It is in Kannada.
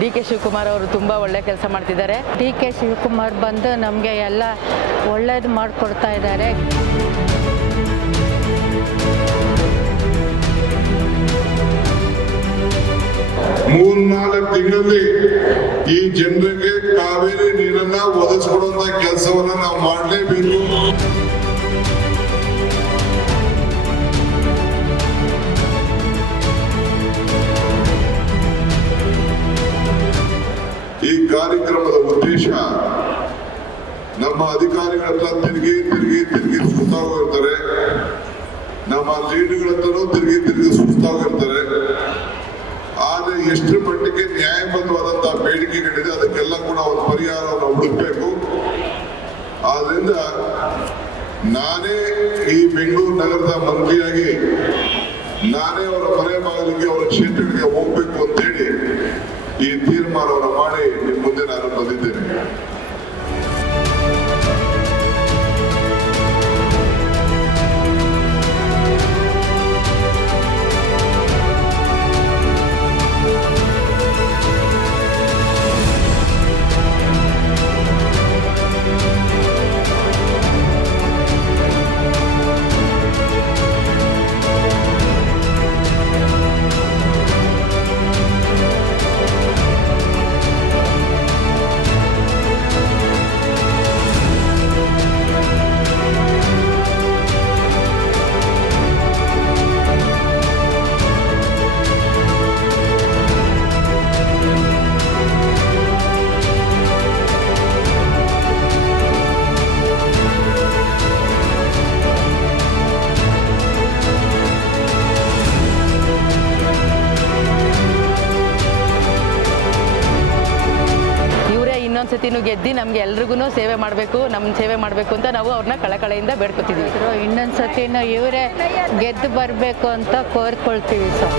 ಡಿ ಕೆ ಶಿವಕುಮಾರ್ ಅವರು ತುಂಬ ಒಳ್ಳೆ ಕೆಲಸ ಮಾಡ್ತಿದ್ದಾರೆ. ಡಿ ಕೆ ಶಿವಕುಮಾರ್ ಬಂದು ನಮಗೆ ಎಲ್ಲ ಒಳ್ಳೇದು ಮಾಡಿಕೊಡ್ತಾ ಇದ್ದಾರೆ. ಮೂರ್ನಾಲ್ಕು ತಿಂಗಳಲ್ಲಿ ಈ ಜನರಿಗೆ ಕಾವೇರಿ ನೀರನ್ನ ಒದಗಿಸಿಕೊಡುವಂತ ಕೆಲಸವನ್ನ ನಾವು ಮಾಡಲೇಬೇಕು. ಈ ಕಾರ್ಯಕ್ರಮದ ಉದ್ದೇಶ ನಮ್ಮ ಅಧಿಕಾರಿಗಳ ಹತ್ರ ತಿರುಗಿ ಸುಸ್ತಾಗಿರ್ತಾರೆ, ನಮ್ಮ ಲೀಡ್ಗಳ ಹತ್ರನೂ ತಿರುಗಿ ಸುಸ್ತಾಗಿರ್ತಾರೆ. ಆದ್ರೆ ಎಷ್ಟು ಮಟ್ಟಿಗೆ ನ್ಯಾಯಬದ್ಧವಾದಂತಹ ಬೇಡಿಕೆಗಳಿದೆ ಅದಕ್ಕೆಲ್ಲ ಕೂಡ ಒಂದು ಪರಿಹಾರವನ್ನು ಹುಡುಕಬೇಕು. ಆದ್ರಿಂದ ನಾನೇ ಈ ಬೆಂಗಳೂರು ನಗರದ ಮಂತ್ರಿಯಾಗಿ ನಾನೇ ಅವರ ಮನೆ ಬಾಗಿಲಿಗೆ ಅವರ ಕ್ಷೇತ್ರಗಳಿಗೆ ಹೋಗ್ಬೇಕು ಅಂತ ಹೇಳಿ ಈ ತೀರ್ಮಾನವನ್ನು ಮಾಡಿ ನಿಮ್ಮ ಮುಂದೆ ನಾನು ಬಂದಿದ್ದೇನೆ. ಇನ್ನೊಂದ್ಸತಿನೂ ಗೆದ್ದು ನಮ್ಗೆ ಎಲ್ರಿಗೂ ಸೇವೆ ಮಾಡಬೇಕು, ನಮ್ಮ ಸೇವೆ ಮಾಡಬೇಕು ಅಂತ ನಾವು ಅವ್ರನ್ನ ಕಳಕಳೆಯಿಂದ ಬೇಡ್ಕೊತಿದ್ದೀವಿ. ಇನ್ನೊಂದ್ಸತಿನೂ ಇವರೇ ಗೆದ್ದು ಬರಬೇಕು ಅಂತ ಕೋರ್ಕೊಳ್ತೀವಿ ಸರ್.